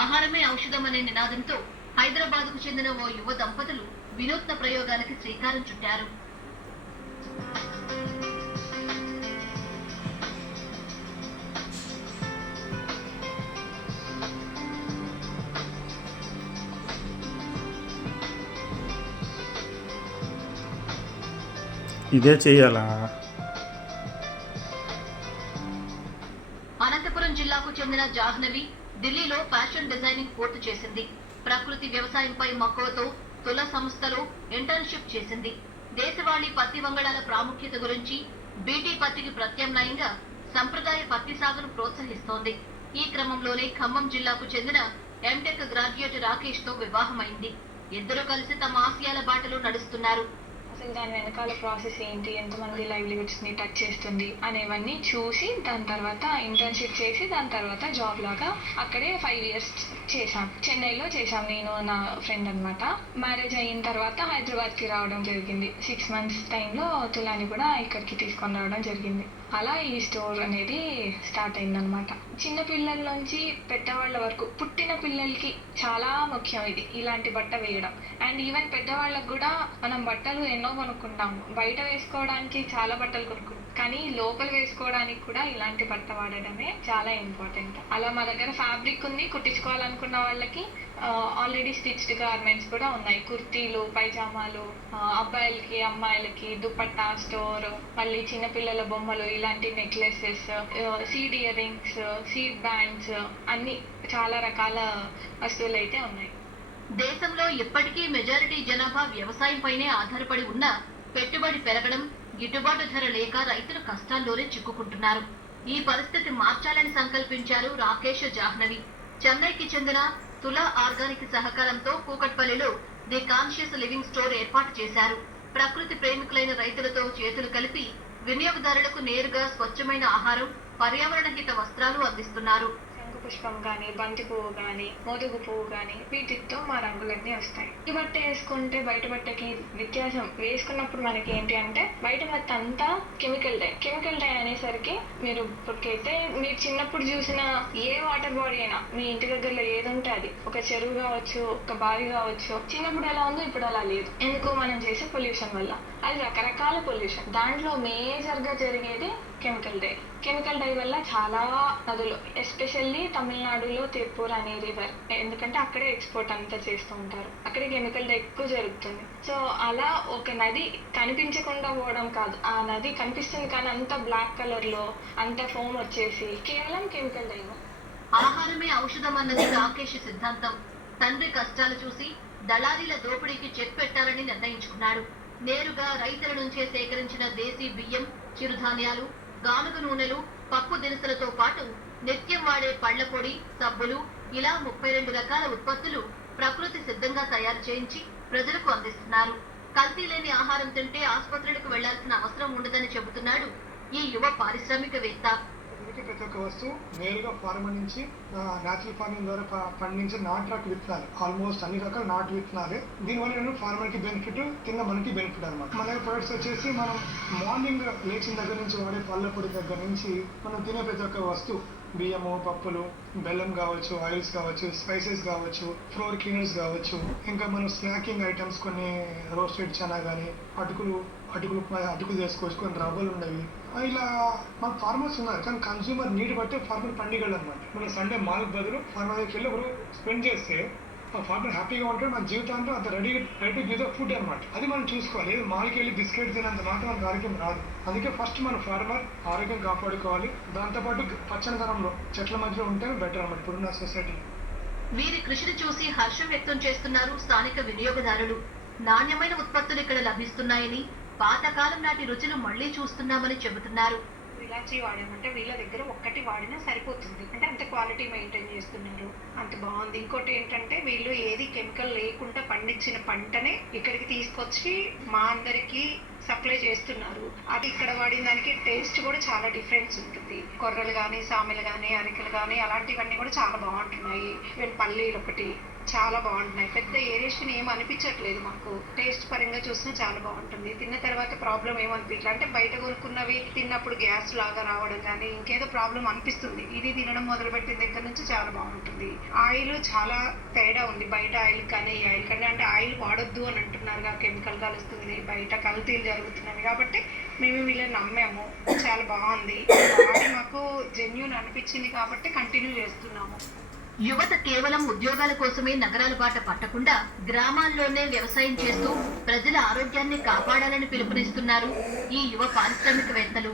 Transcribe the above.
ఆహారమే ఔషధం అనే నినాదంతో హైదరాబాద్ కు చెందిన ఓ యువ దంపతులు వినూత్న ప్రయోగానికి శ్రీకారం చుట్టారు. ఇదే చెయ్యాలా? అనంతపురం జిల్లాకు చెందిన జాహ్నవి ఢిల్లీలో ఫ్యాషన్ డిజైనింగ్ పూర్తి చేసింది. ప్రకృతి వ్యవసాయంపై మక్కువతో తుల సంస్థలో ఇంటర్న్షిప్ చేసింది. దేశవాళీ పత్తి వంగడాల ప్రాముఖ్యత గురించి, బీటీ పత్తికి ప్రత్యామ్నాయంగా సంప్రదాయ పత్తి సాగును ప్రోత్సహిస్తోంది. ఈ క్రమంలోనే ఖమ్మం జిల్లాకు చెందిన ఎంటెక్ గ్రాడ్యుయేట్ రాకేష్ తో వివాహమైంది. ఇద్దరు కలిసి తమ ఆశయాల బాటలో నడుస్తున్నారు. అసలు దాని వెనకాల ప్రాసెస్ ఏంటి, ఎంతమంది లైవ్లీహుడ్స్ని టచ్ చేస్తుంది అనేవన్నీ చూసి దాని తర్వాత ఇంటర్న్షిప్ చేసి దాని తర్వాత జాబ్ లాగా అక్కడే 5 years చేశాం. చెన్నైలో చేశాం నేను నా ఫ్రెండ్ అనమాట. మ్యారేజ్ అయిన తర్వాత హైదరాబాద్కి రావడం జరిగింది. 6 months టైంలో తులాని కూడా ఇక్కడికి తీసుకొని రావడం జరిగింది. అలా ఈ స్టోర్ అనేది స్టార్ట్ అయిందనమాట. చిన్న పిల్లల నుంచి పెద్దవాళ్ళ వరకు పుట్టిన పిల్లలకి చాలా ముఖ్యం ఇది, ఇలాంటి బట్ట వేయడం. అండ్ ఈవెన్ పెద్దవాళ్ళకు కూడా మనం బట్టలు ఎన్నో కొనుక్కుంటాము, బయట వేసుకోవడానికి చాలా బట్టలు కొనుక్కుంటాం, కానీ లోపల వేసుకోవడానికి కూడా ఇలాంటి బట్ట వాడడమే చాలా ఇంపార్టెంట్. అలా మా దగ్గర ఫ్యాబ్రిక్ ఉంది. కుట్టించుకోవాలనుకున్న వాళ్ళకి ఆల్రెడీ స్టిచ్డ్ గార్మెంట్స్ కూడా ఉన్నాయి. కుర్తీలు, పైజామాలు, అబ్బాయిలకి అమ్మాయిలకి దుపట్టా స్టోర్, మళ్ళీ చిన్నపిల్లల బొమ్మలు, ఇలాంటి necklaces, seed ear rings, seed bands, అన్ని చాలా రకాల వస్తువులు అయితే ఉన్నాయి. దేశంలో ఇప్పటికీ మెజారిటీ జనాభా వ్యవసాయంపైనే ఆధారపడి ఉన్న పెట్టుబడి పెరగడం, గిట్టుబాటు ధర లేక రైతులు కష్టాల్లోనే చిక్కుకుంటున్నారు. ఈ పరిస్థితి మార్చాలని సంకల్పించారు రాకేష్, జాహ్నవి. చెన్నైకి చెందిన తులా ఆర్గానిక్ సహకారంతో కూకట్పల్లిలో ది కాన్షియస్ లివింగ్ స్టోర్ ఏర్పాటు చేశారు. ప్రకృతి ప్రేమికులైన రైతులతో చేతులు కలిపి వినియోగదారులకు నేరుగా స్వచ్ఛమైన ఆహారం, పర్యావరణ హిత వస్త్రాలు అందిస్తున్నారు. పుష్పం కానీ, బంతి పువ్వు కానీ, మోదుగు పువ్వు కానీ, వీటితో మా రంగులన్నీ వస్తాయి. ఈ బట్ట వేసుకుంటే బయట బట్టకి వ్యత్యాసం వేసుకున్నప్పుడు మనకి ఏంటి అంటే, బయట బట్ట అంతా కెమికల్ డై అనేసరికి మీరు ఇప్పటికైతే మీరు చిన్నప్పుడు చూసిన ఏ వాటర్ బాడీ అయినా మీ ఇంటి దగ్గరలో ఏది ఉంటే అది, ఒక చెరువు కావచ్చు, ఒక బావి కావచ్చు, చిన్నప్పుడు ఎలా ఉందో ఇప్పుడు అలా లేదు. ఎందుకు? మనం చేసే పొల్యూషన్ వల్ల. అది రకరకాల పొల్యూషన్. దాంట్లో మేజర్ గా జరిగేది కెమికల్ డై వల్ల చాలా నదులు, ఎస్పెషల్లీ తమిళనాడులో తిరుపూర్ అనే రివర్, ఎందుకంటే అక్కడే ఎక్స్పోర్ట్ అంతా చేస్తూ ఉంటారు, అక్కడే కెమికల్ డై ఎక్కువ జరుగుతుంది. సో అలా ఒక నది కనిపించకుండా పోవడం కాదు, ఆ నది కనిపిస్తుంది కానీ అంత బ్లాక్ కలర్ లో అంత ఫోమ్ వచ్చేసి కేవలం కెమికల్ డై. ఆహారమే ఔషధం అన్నది రాకేష్ సిద్ధాంతం. తండ్రి కష్టాలు చూసి దళారీల దోపిడీకి చెక్ పెట్టాలని నిర్ణయించుకున్నాడు. నేరుగా రైతుల నుంచే సేకరించిన దేశీ బియ్యం, చిరుధాన్యాలు, గానుగ నూనెలు, పప్పు దినుసులతో పాటు నిత్యం వాడే పళ్ల పొడి, సబ్బులు, ఇలా 32 రకాల ఉత్పత్తులు ప్రకృతి సిద్ధంగా తయారు చేయించి ప్రజలకు అందిస్తున్నారు. కల్తీ లేని ఆహారం తింటే ఆసుపత్రులకు వెళ్లాల్సిన అవసరం ఉండదని చెబుతున్నాడు ఈ యువ పారిశ్రామికవేత్త. ప్రతి ఒక్క వస్తువు నేరుగా ఫార్మర్ నుంచి న్యాచురల్ ఫార్మింగ్ ద్వారా పండించిన నాటు రక విత్తనాలు, ఆల్మోస్ట్ అన్ని రకాల నాటు విత్తనాలే. దీనివల్ల ఫార్మర్ కి బెనిఫిట్, తిన్న మనకి బెనిఫిట్ అనమాట. మన ప్రొడక్ట్స్ వచ్చేసి మనం మార్నింగ్ లేచిన దగ్గర నుంచి వాడే పళ్ళ పొడి దగ్గర నుంచి మనం తినే ప్రతి ఒక్క వస్తువు, బియ్యము, పప్పులు, బెల్లం కావచ్చు, ఆయిల్స్ కావచ్చు, స్పైసెస్ కావచ్చు, ఫ్లోర్ క్లీనర్స్ కావచ్చు, ఇంకా మనం స్నాకింగ్ ఐటమ్స్ కొన్ని రోస్టెడ్ చనా కానీ, అటుకులు చేసుకోవచ్చు, కొన్ని రవ్వలు ఉండవి. ఇలా మన ఫార్మర్స్ ఉన్నారు, కానీ కన్స్యూమర్ నీడ్ బట్టి ఫార్మర్ పండిగలరు అనమాట. మన సండే మాల్కి బదులు ఫార్మర్ దగ్గరికి వెళ్ళి ఒకరు స్పెండ్ చేస్తే ఆ ఫార్మర్ హ్యాపీగా ఉంటాడు. మన జీవితాంతో అంత ready to give the food అనమాట. అది మనం చూసుకోవాలి. మాల్కి వెళ్ళి బిస్కెట్ తినంత మాత్రం మనకు ఆరోగ్యం రాదు. అందుకే ఫస్ట్ మన ఫార్మర్ ఆరోగ్యం కాపాడుకోవాలి. దాంతోపాటు పచ్చనితనంలో చెట్ల మధ్యలో ఉంటే బెటర్ అనమాట ఇప్పుడున్న సొసైటీ. వీరి కృషిని చూసి హర్షం వ్యక్తం చేస్తున్నారు స్థానిక వినియోగదారులు. నాణ్యమైన ఉత్పత్తులు ఇక్కడ లభిస్తున్నాయని, పాతకాలం నాటి రుచులు మళ్లీ చూస్తున్నామని చెబుతున్నారు. ఇలాచీ వాడామంటే వీళ్ళ దగ్గర ఒక్కటి వాడినా సరిపోతుంది, అంటే అంత క్వాలిటీ మెయింటైన్ చేస్తున్నారు, అంత బాగుంది. ఇంకోటి ఏంటంటే వీళ్ళు ఏది కెమికల్ లేకుండా పండించిన పంటనే ఇక్కడికి తీసుకొచ్చి మా అందరికి సప్లై చేస్తున్నారు. అది ఇక్కడ వాడిన దానికి టేస్ట్ కూడా చాలా డిఫరెన్స్ ఉంటుంది. కొర్రలు కానీ, సామెలు కానీ, అరికలు కానీ అలాంటివన్నీ కూడా చాలా బాగుంటున్నాయి. ఈవెన్ పల్లీలు ఒకటి చాలా బాగుంటున్నాయి. పెద్ద ఏరియేషన్ ఏం అనిపించట్లేదు మాకు. టేస్ట్ పరంగా చూసినా చాలా బాగుంటుంది. తిన్న తర్వాత ప్రాబ్లం ఏమనిపించలేదు. అంటే బయట కొనుక్కున్నవి తిన్నప్పుడు గ్యాస్ లాగా రావడం కానీ ఇంకేదో ప్రాబ్లం అనిపిస్తుంది. ఇది తినడం మొదలుపెట్టిన దగ్గర నుంచి చాలా బాగుంటుంది. ఆయిల్ చాలా తేడా ఉంది బయట ఆయిల్ కానీ ఈ ఆయిల్ కానీ. అంటే ఆయిల్ వాడొద్దు అని అంటున్నారు, కెమికల్ కలుస్తుంది, బయట కల్తీలు జరుగుతున్నాయి కాబట్టి మేము వీళ్ళని నమ్మాము. చాలా బాగుంది, వాడి మాకు జెన్యూన్ అనిపించింది కాబట్టి కంటిన్యూ చేస్తున్నాము. యువత కేవలం ఉద్యోగాల కోసమే నగరాల బాట పట్టకుండా గ్రామాల్లోనే వ్యవసాయం చేస్తూ ప్రజల ఆరోగ్యాన్ని కాపాడాలని పిలుపునిస్తున్నారు ఈ యువ పారిశ్రామికవేత్తలు.